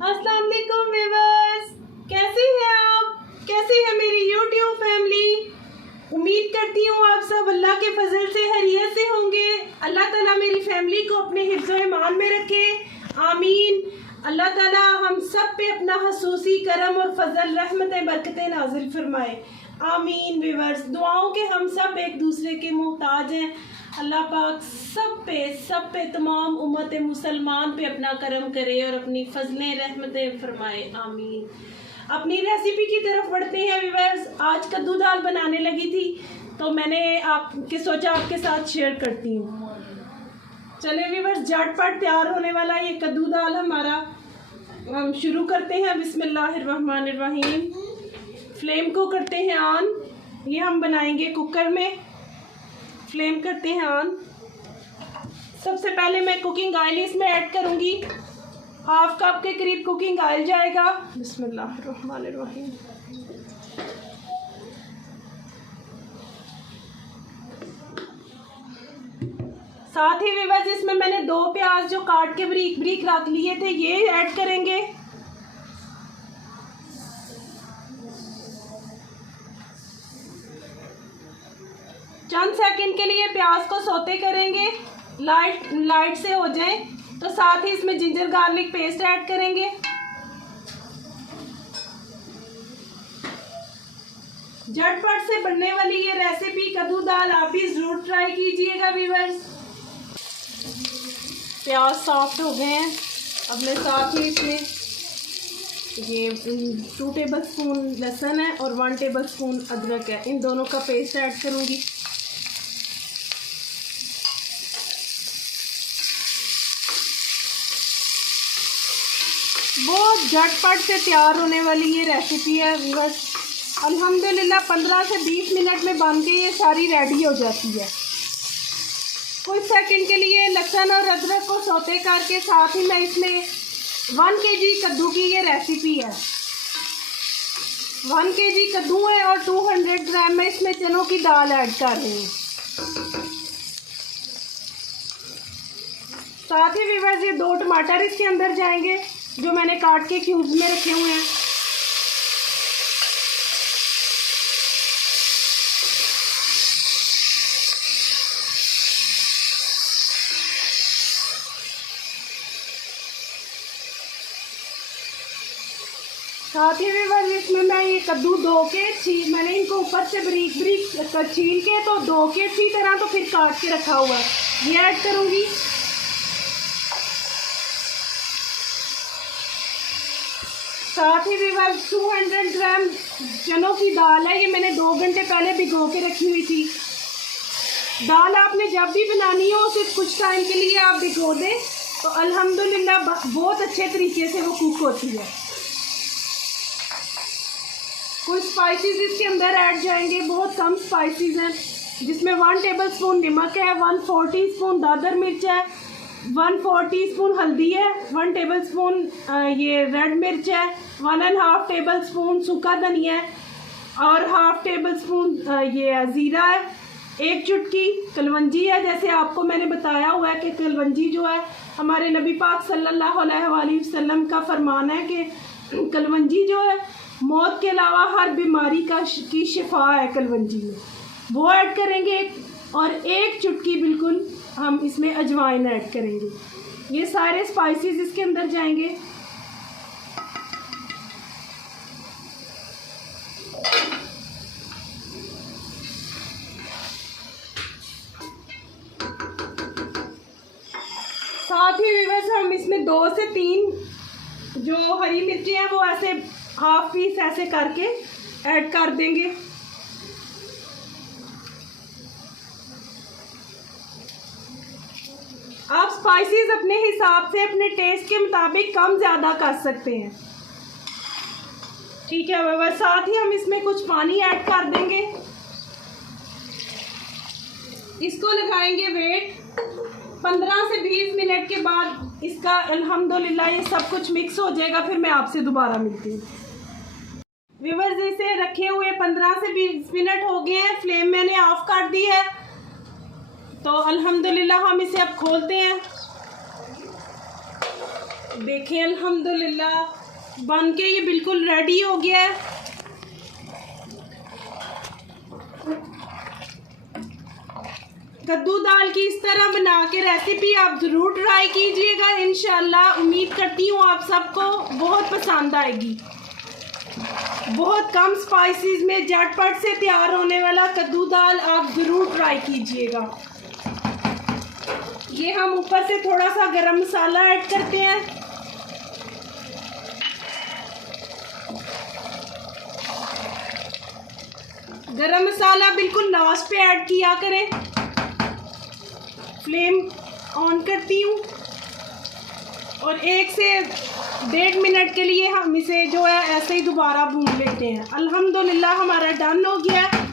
अस्सलाम वालेकुम व्यूअर्स, कैसे हैं आप? कैसे है मेरी यूट्यूब फैमिली? उम्मीद करती हूँ आप सब अल्लाह के फजल से खैरियत से होंगे। अल्लाह ताला मेरी फैमिली को अपने हिफ्ज़ व ईमान में रखे, आमीन। अल्लाह ताला हम सब पे अपना खसूसी करम और फजल रहमतें बरकतें नाजिल फरमाए, आमीन। व्यूअर्स, दुआओं के हम सब एक दूसरे के मोहताज हैं। अल्लाह पाक सब पे तमाम उम्मत मुसलमान पे अपना करम करे और अपनी फजलें रहमतें फरमाए, आमीन। अपनी रेसिपी की तरफ बढ़ते हैं व्यूअर्स। आज कद्दू दाल बनाने लगी थी तो मैंने सोचा आपके साथ शेयर करती हूँ। चले व्यूअर्स, झटपट तैयार होने वाला ये कद्दू दाल हमारा। हम शुरू करते हैं। बिस्मिल्लाहिर्रहमानिर्रहीम। फ्लेम को करते हैं ऑन। ये हम बनाएंगे कुकर में। फ्लेम करते हैं ऑन। सबसे पहले मैं कुकिंग ऑयल इसमें ऐड करूंगी। हाफ कप के करीब कुकिंग ऑयल जाएगा। बिस्मिल्लाहिर्रहमानिर्रहीम। साथ ही व्यूअर्स, इसमें मैंने 2 प्याज जो काट के बारीक बारीक रख लिए थे ये ऐड करेंगे। चंद सेकंड के लिए प्याज को सौते करेंगे, लाइट से हो जाए। तो साथ ही इसमें जिंजर गार्लिक पेस्ट ऐड करेंगे। झटपट से बनने वाली ये रेसिपी कद्दू दाल आप भी जरूर ट्राई कीजिएगा व्यूअर्स। प्याज सॉफ्ट हो गए हैं। अब मैं साथ ही इसमें ये 2 टेबल स्पून लहसुन है और 1 टेबल स्पून अदरक है, इन दोनों का पेस्ट ऐड करूंगी। बहुत झटपट से तैयार होने वाली ये रेसिपी है व्यूअर्स। अल्हम्दुलिल्लाह 15 से 20 मिनट में बन के ये सारी रेडी हो जाती है। कुछ सेकंड के लिए लहसुन और अदरक को सौते करके साथ ही मैं इसमें 1 kg कद्दू की ये रेसिपी है। 1 kg कद्दू है और 200 ग्राम में इसमें चनों की दाल ऐड कर रही हूँ। साथ ही व्यूअर्स, ये 2 टमाटर इसके अंदर जाएंगे जो मैंने काट के क्यूब्स में रखे हुए हैं। साथ ही व्यूअर्स, इसमें मैं ये कद्दू मैंने इनको ऊपर से बारीक बारीक छील के तो धो के अच्छी तरह तो फिर काट के रखा हुआ है, ये ऐड करूँगी। साथ ही व्यूअर्स, 200 ग्राम चनों की दाल है, ये मैंने 2 घंटे पहले भिगो के रखी हुई थी। दाल आपने जब भी बनानी हो सिर्फ कुछ टाइम के लिए आप भिगो दें तो अल्हम्दुलिल्लाह बहुत अच्छे तरीके से वो कुक होती है। कुछ स्पाइसेस इसके अंदर ऐड जाएंगे, बहुत कम स्पाइसेस हैं, जिसमें 1 टेबल स्पून नमक है, 1/4 टीस्पून दादर मिर्च है, 1/4 टीस्पून हल्दी है, 1 टेबल स्पून ये रेड मिर्च है, 1.5 टेबल स्पून सूखा धनिया है और 1/2 टेबल स्पून ये ज़ीरा है। 1 चुटकी कलवंजी है। जैसे आपको मैंने बताया हुआ है कि कलवंजी जो है हमारे नबी पाक सल्लल्लाहु अलैहि वसल्लम का फरमान है कि कलवंजी जो है मौत के अलावा हर बीमारी की शिफा है कलवंजी में, वो ऐड करेंगे। और 1 चुटकी बिल्कुल हम इसमें अजवाइन ऐड करेंगे। ये सारे स्पाइसेस इसके अंदर जाएंगे। साथ ही व्यूअर्स, हम इसमें 2 से 3 जो हरी मिर्ची हैं वो ऐसे हाफ पीस ऐसे करके ऐड कर देंगे। आप स्पाइसेस अपने हिसाब से अपने टेस्ट के मुताबिक कम ज़्यादा कर सकते हैं, ठीक है व्यूअर्स। साथ ही हम इसमें कुछ पानी ऐड कर देंगे। इसको लगाएंगे वेट। 15 से 20 मिनट के बाद इसका अल्हम्दुलिल्लाह ये सब कुछ मिक्स हो जाएगा। फिर मैं आपसे दोबारा मिलती हूँ व्यूअर्स। इसे रखे हुए 15 से 20 मिनट हो गए हैं। फ्लेम मैंने ऑफ कर दी है। तो अल्हम्दुलिल्लाह हम इसे अब खोलते हैं। देखें अल्हम्दुलिल्लाह बन के ये बिल्कुल रेडी हो गया है। कद्दू दाल की इस तरह बना के रेसिपी आप ज़रूर ट्राई कीजिएगा। इंशाल्लाह उम्मीद करती हूँ आप सबको बहुत पसंद आएगी। बहुत कम स्पाइसेस में झटपट से तैयार होने वाला कद्दू दाल आप ज़रूर ट्राई कीजिएगा। ये हम ऊपर से थोड़ा सा गरम मसाला ऐड करते हैं। गरम मसाला बिल्कुल लास्ट पे ऐड किया करें। फ्लेम ऑन करती हूँ और 1 से 1.5 मिनट के लिए हम इसे जो है ऐसे ही दोबारा भून लेते हैं। अल्हम्दुलिल्लाह हमारा डन हो गया है।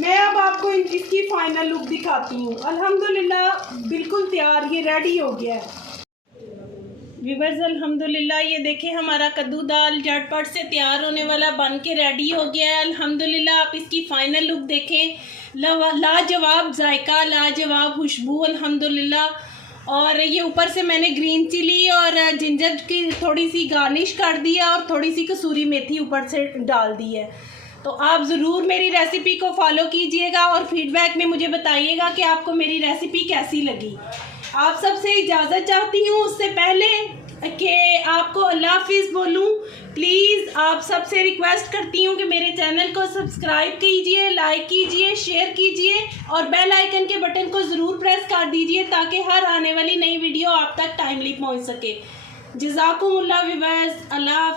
मैं अब आपको इसकी फाइनल लुक दिखाती हूँ। अल्हम्दुलिल्लाह बिल्कुल तैयार, ये रेडी हो गया है। व्यूअर्स अल्हम्दुलिल्लाह ये देखें हमारा कद्दू दाल झटपट से तैयार होने वाला बन के रेडी हो गया है। अल्हम्दुलिल्लाह आप इसकी फ़ाइनल लुक देखें। लाजवाब जायका, लाजवाब खुशबू अल्हम्दुलिल्लाह। और ये ऊपर से मैंने ग्रीन चिली और जिंजर की थोड़ी सी गार्निश कर दी है और थोड़ी सी कसूरी मेथी ऊपर से डाल दी है। तो आप ज़रूर मेरी रेसिपी को फॉलो कीजिएगा और फीडबैक में मुझे बताइएगा कि आपको मेरी रेसिपी कैसी लगी। आप सबसे इजाज़त चाहती हूँ उससे पहले कि आपको अल्लाह हाफिज़ बोलूँ। प्लीज़ आप सबसे रिक्वेस्ट करती हूँ कि मेरे चैनल को सब्सक्राइब कीजिए, लाइक कीजिए, शेयर कीजिए और बेल आइकन के बटन को ज़रूर प्रेस कर दीजिए ताकि हर आने वाली नई वीडियो आप तक टाइमली पहुँच सके। जज़ाकुमुल्लाह व्यूअर्स, अल्लाह।